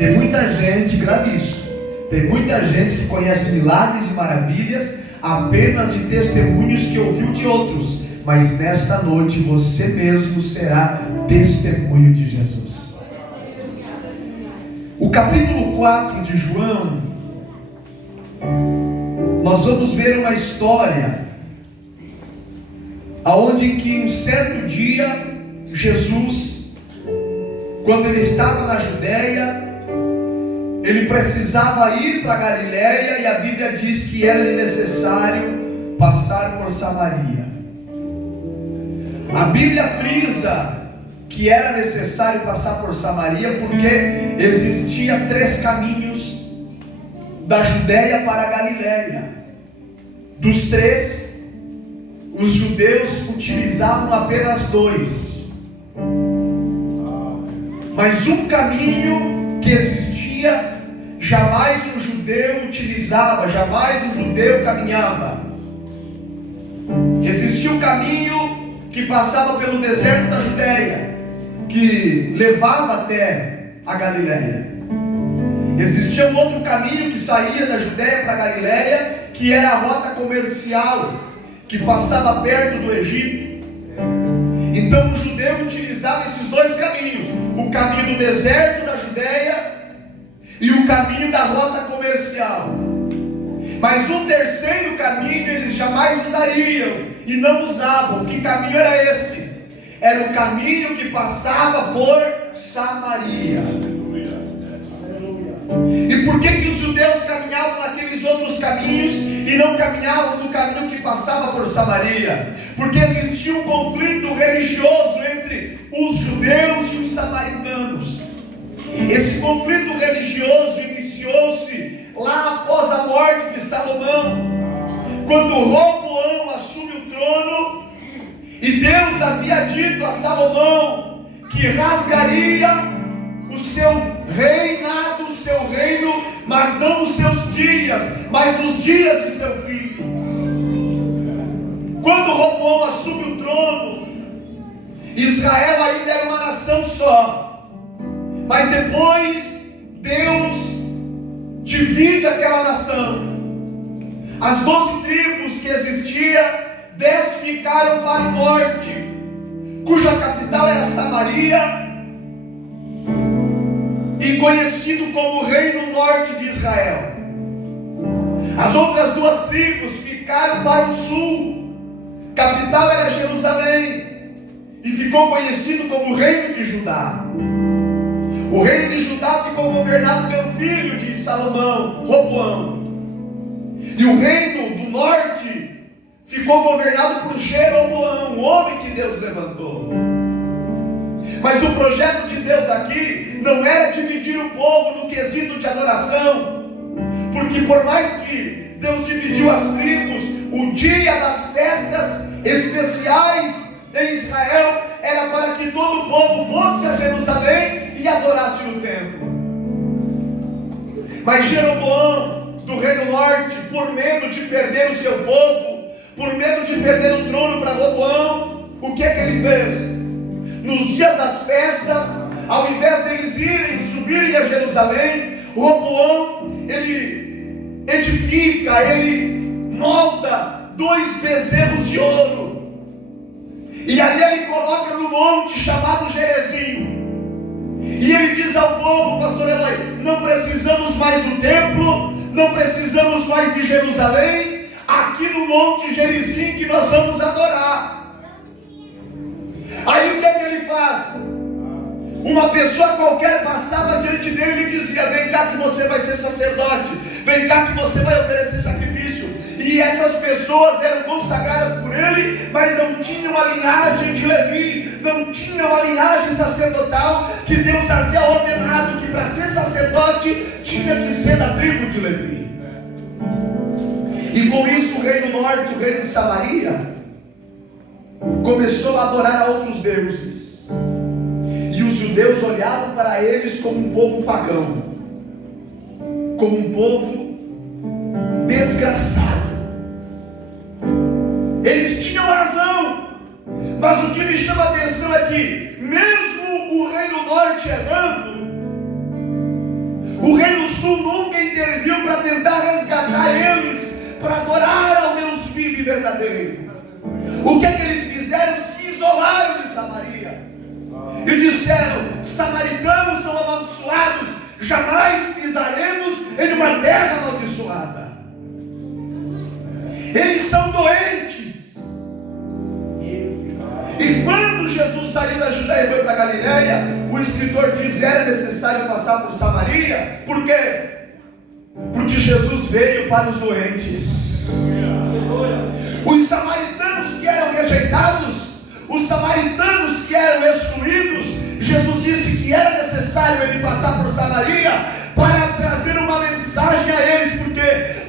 Tem muita gente, grave isso, tem muita gente que conhece milagres e maravilhas apenas de testemunhos que ouviu de outros, mas nesta noite você mesmo será testemunho de Jesus. O capítulo 4 de João, nós vamos ver uma história aonde que um certo dia Jesus, quando ele estava na Judéia, ele precisava ir para Galiléia, e a Bíblia diz que era necessário passar por Samaria. A Bíblia frisa que era necessário passar por Samaria porque existia 3 caminhos da Judéia para a Galiléia. Dos 3, os judeus utilizavam apenas 2. Mas um caminho que existia, jamais um judeu utilizava, jamais um judeu caminhava. Existia um caminho que passava pelo deserto da Judéia, que levava até a Galiléia. Existia um outro caminho que saía da Judéia para a Galiléia, que era a rota comercial, que passava perto do Egito. Então o judeu utilizava esses 2 caminhos: o caminho do deserto da Judéia e o caminho da rota comercial. Mas um terceiro caminho eles jamais usariam e não usavam. Que caminho era esse? Era o caminho que passava por Samaria. E por que os judeus caminhavam naqueles outros caminhos e não caminhavam no caminho que passava por Samaria? Porque existia um conflito religioso entre os judeus e os samaritanos. Esse conflito religioso iniciou-se lá após a morte de Salomão, quando Roboão assume o trono, e Deus havia dito a Salomão que rasgaria o seu reinado, o seu reino, mas não nos seus dias, mas nos dias de seu filho. Quando Roboão assume o trono, Israel ainda era uma nação só. Mas depois Deus divide aquela nação. As 12 tribos que existiam, 10 ficaram para o norte, cuja capital era Samaria, e conhecido como o Reino Norte de Israel. As outras 2 tribos ficaram para o sul, capital era Jerusalém, e ficou conhecido como o Reino de Judá. O reino de Judá ficou governado pelo filho de Salomão, Roboão. E o reino do norte ficou governado por Jeroboão, o homem que Deus levantou. Mas o projeto de Deus aqui não era dividir o povo no quesito de adoração, porque por mais que Deus dividiu as tribos, o dia das festas especiais em Israel era para que todo o povo fosse a Jerusalém e adorasse no templo. Mas Jeroboão, do reino norte, por medo de perder o seu povo, por medo de perder o trono para Roboão, o que é que ele fez? Nos dias das festas, ao invés deles subirem a Jerusalém, Roboão, ele edifica, ele molda 2 bezerros de ouro, e ali ele coloca no monte chamado Gerizim. E ele diz ao povo, pastor Eloy, não precisamos mais do templo, não precisamos mais de Jerusalém, aqui no monte Gerizim que nós vamos adorar. Aí o que é que ele faz? Uma pessoa qualquer passava diante dele e dizia: vem cá que você vai ser sacerdote, vem cá que você vai oferecer sacrifício. E essas pessoas eram consagradas por ele, mas não tinham a linhagem de Levi, não tinham a linhagem sacerdotal que Deus havia ordenado que para ser sacerdote tinha que ser da tribo de Levi. E com isso o reino norte, o reino de Samaria, começou a adorar a outros deuses. E os judeus olhavam para eles como um povo pagão, como um povo desgraçado. Eles tinham razão, mas o que me chama a atenção é que mesmo o reino norte errando, Jesus nunca interviu para tentar resgatar eles, para adorar ao Deus vivo e verdadeiro. O que é que eles fizeram? Se isolaram de Samaria e disseram: samaritanos são amaldiçoados, jamais pisaremos em uma terra amaldiçoada. Eles são doentes. E quando Jesus saiu da Judéia e foi para Galiléia, o escritor diz: era necessário passar por Samaria. Por quê? Porque Jesus veio para os doentes. Os samaritanos que eram rejeitados, os samaritanos que eram excluídos, Jesus disse que era necessário ele passar por Samaria para trazer uma mensagem a eles, porque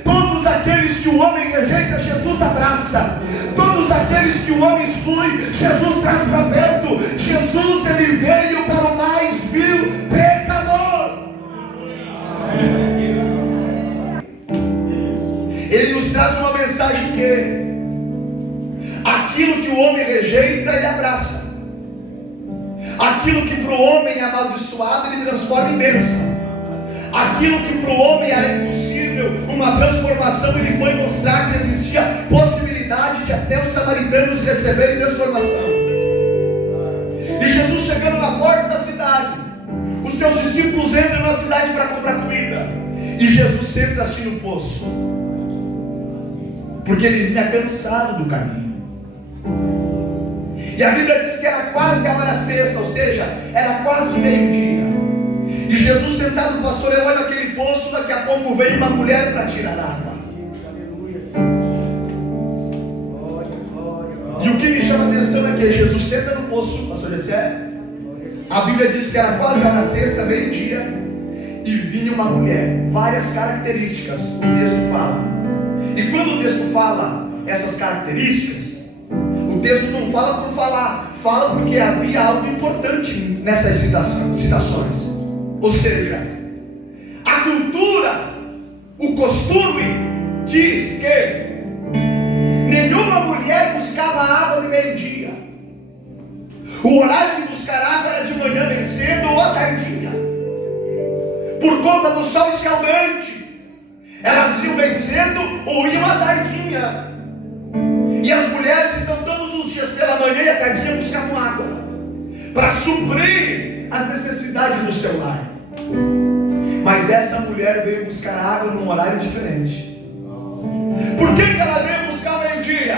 todos aqueles que o homem rejeita, Jesus abraça. Todos aqueles que o homem exclui, Jesus traz para perto. Jesus, ele veio para o mais vil pecador. Ele nos traz uma mensagem que aquilo que o homem rejeita, ele abraça. Aquilo que para o homem é amaldiçoado, ele transforma em bênção. Aquilo que para o homem era impossível, uma transformação, ele foi mostrar que existia possibilidade de até os samaritanos receberem transformação. E Jesus chegando na porta da cidade, os seus discípulos entram na cidade para comprar comida, e Jesus senta-se no poço, porque ele vinha cansado do caminho. E a Bíblia diz que era quase a hora sexta, ou seja, era quase meio-dia. E Jesus sentado no pastoreio, olha aquele poço, daqui a pouco vem uma mulher para tirar água. E o que me chama a atenção é que Jesus senta no poço, pastor Jessé. A Bíblia diz que era quase a hora sexta, meio-dia, e vinha uma mulher, várias características, o texto fala. E quando o texto fala essas características, o texto não fala por falar, fala porque havia algo importante nessas citações. Ou seja, a cultura, o costume diz que nenhuma mulher buscava água de meio-dia. O horário de buscar água era de manhã bem cedo ou à tardinha, por conta do sol escaldante. Elas iam bem cedo ou iam à tardinha. E as mulheres então todos os dias pela manhã e à tardinha buscavam água para suprir as necessidades do seu lar. Mas essa mulher veio buscar água num horário diferente. Por que ela veio buscar meio-dia?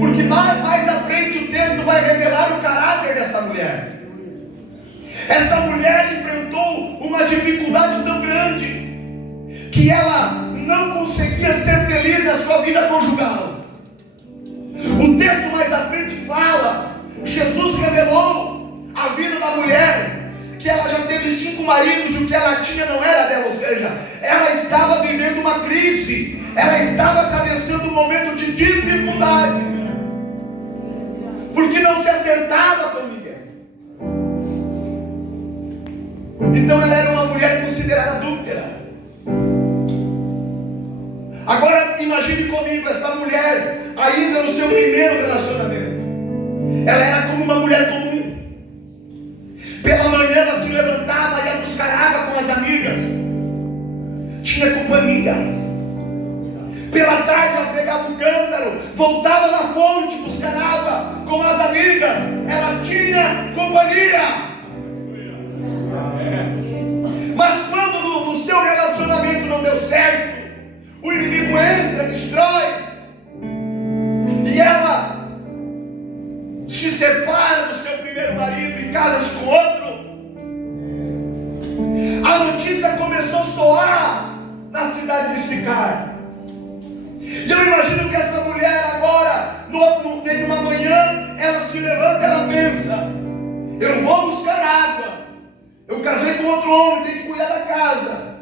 Porque mais à frente o texto vai revelar o caráter dessa mulher. Essa mulher enfrentou uma dificuldade tão grande que ela não conseguia ser feliz na sua vida conjugal. O texto mais à frente fala, Jesus revelou a vida da mulher, que ela já teve 5 maridos e o que ela tinha não era dela, ou seja, ela estava vivendo uma crise, ela estava atravessando um momento de dificuldade, porque não se acertava com ninguém. Então ela era uma mulher considerada adúltera. Agora imagine comigo esta mulher ainda no seu primeiro relacionamento. Ela era como uma mulher comum. Pela manhã ela se levantava e ia buscar água com as amigas, tinha companhia. Pela tarde ela pegava o cântaro, voltava na fonte buscar água com as amigas, ela tinha companhia. Mas quando no seu relacionamento não deu certo, o inimigo entra, destrói, e ela se separa do seu primeiro marido e casa-se com outro. A notícia começou a soar na cidade de Sicar. E eu imagino que essa mulher agora, em uma manhã, ela se levanta, ela pensa: eu vou buscar água, eu casei com outro homem, tenho que cuidar da casa.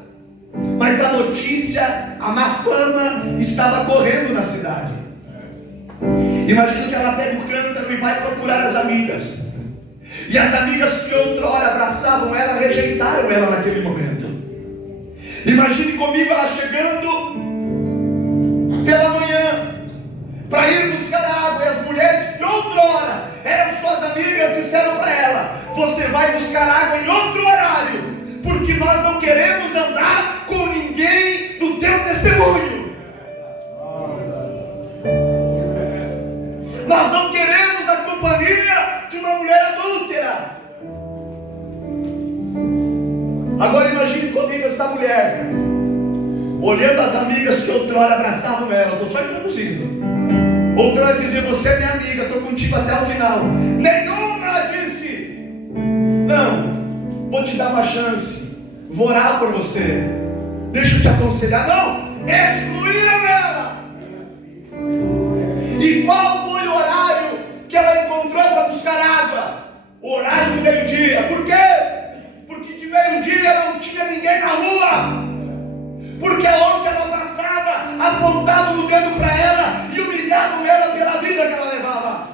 Mas a notícia, a má fama estava correndo na cidade. Imagino que ela pega o cântaro e vai procurar as amigas. E as amigas que outrora abraçavam ela, rejeitaram ela naquele momento. Imagine comigo ela chegando pela manhã para ir buscar água, e as mulheres que outrora eram suas amigas disseram para ela: você vai buscar água em outro horário, porque nós não queremos andar com ninguém do teu testemunho. Nós não queremos a companhia de uma mulher adúltera. Agora imagine comigo essa mulher olhando as amigas que outrora abraçavam ela. Estou só introduzindo. Outrora dizia: você é minha amiga, estou contigo até o final. Nenhuma disse: não, vou te dar uma chance, vou orar por você, deixa eu te aconselhar. Não, excluíram ela. E qual foi o horário que ela encontrou para buscar água? O horário do meio-dia. Por quê? Porque de meio-dia não tinha ninguém na rua. Porque onde ela passava, apontavam o dedo para ela e humilhavam ela pela vida que ela levava.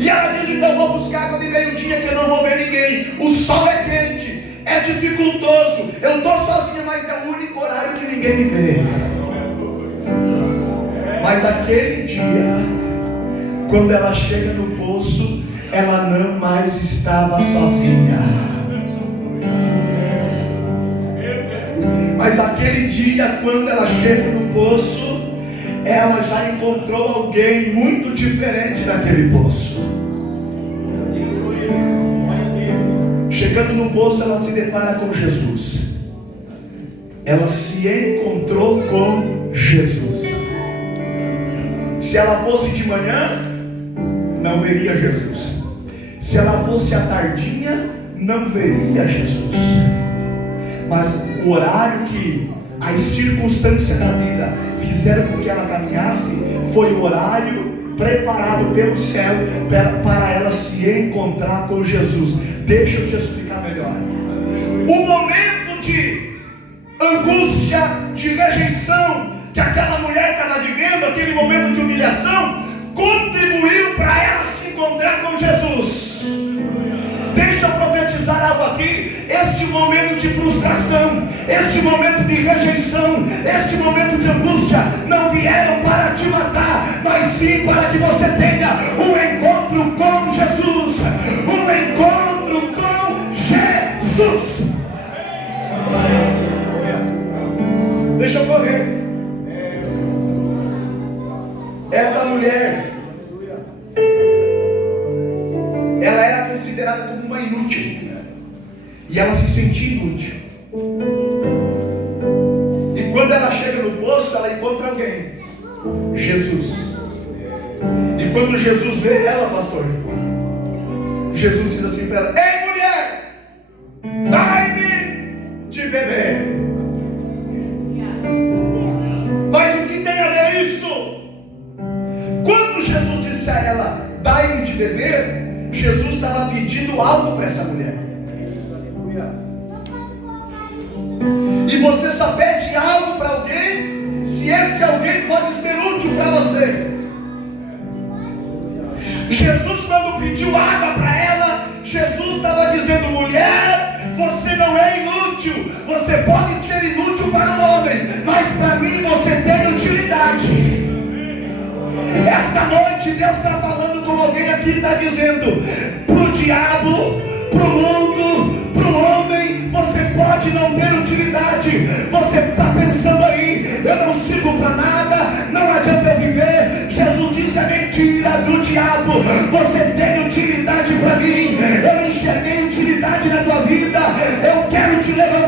E ela diz: então vou buscar água de meio-dia, que eu não vou ver ninguém. O sol é quente, é dificultoso, eu estou sozinha, mas é o único horário que ninguém me vê. Mas aquele dia, quando ela chega no poço, ela não mais estava sozinha. Mas aquele dia, quando ela chega no poço, ela já encontrou alguém muito diferente naquele poço. Chegando no poço, ela se depara com Jesus. Ela se encontrou com Jesus. Se ela fosse de manhã, não veria Jesus. Se ela fosse à tardinha, não veria Jesus. Mas o horário que as circunstâncias da vida fizeram com que ela caminhasse foi o horário preparado pelo céu para ela se encontrar com Jesus. Deixa eu te explicar melhor. O momento de angústia, de rejeição que aquela mulher estava vivendo, aquele momento de humilhação, contribuiu para ela se encontrar com Jesus. Deixa eu profetizar algo aqui. Este momento de frustração, este momento de rejeição, este momento de angústia não vieram para te matar, mas sim para que você tenha um encontro com Jesus. Um encontro com Jesus. Deixa eu correr. Essa mulher, ela era considerada como uma inútil, e ela se sentia inútil. E quando ela chega no poço, ela encontra alguém, Jesus. E quando Jesus vê ela, pastor, Jesus diz assim para ela: ei mulher, dai-me de beber. Mas o que tem a ver isso? Quando Jesus disse a ela: dai-me de beber, Jesus estava pedindo algo para essa mulher. E você só pede algo para alguém se esse alguém pode ser útil para você. Jesus, quando pediu água para ela, Jesus estava dizendo: mulher, você não é inútil. Você pode ser inútil para o homem, mas para mim você tem utilidade. Esta noite Deus está falando com alguém aqui e está dizendo: para o diabo, para o mundo, para o homem, você pode não ter utilidade. Você está pensando aí: eu não sirvo para nada, não adianta eu viver. Jesus diz: é mentira do diabo. Você tem utilidade para mim. Eu enxerguei utilidade na tua vida. Eu quero te levantar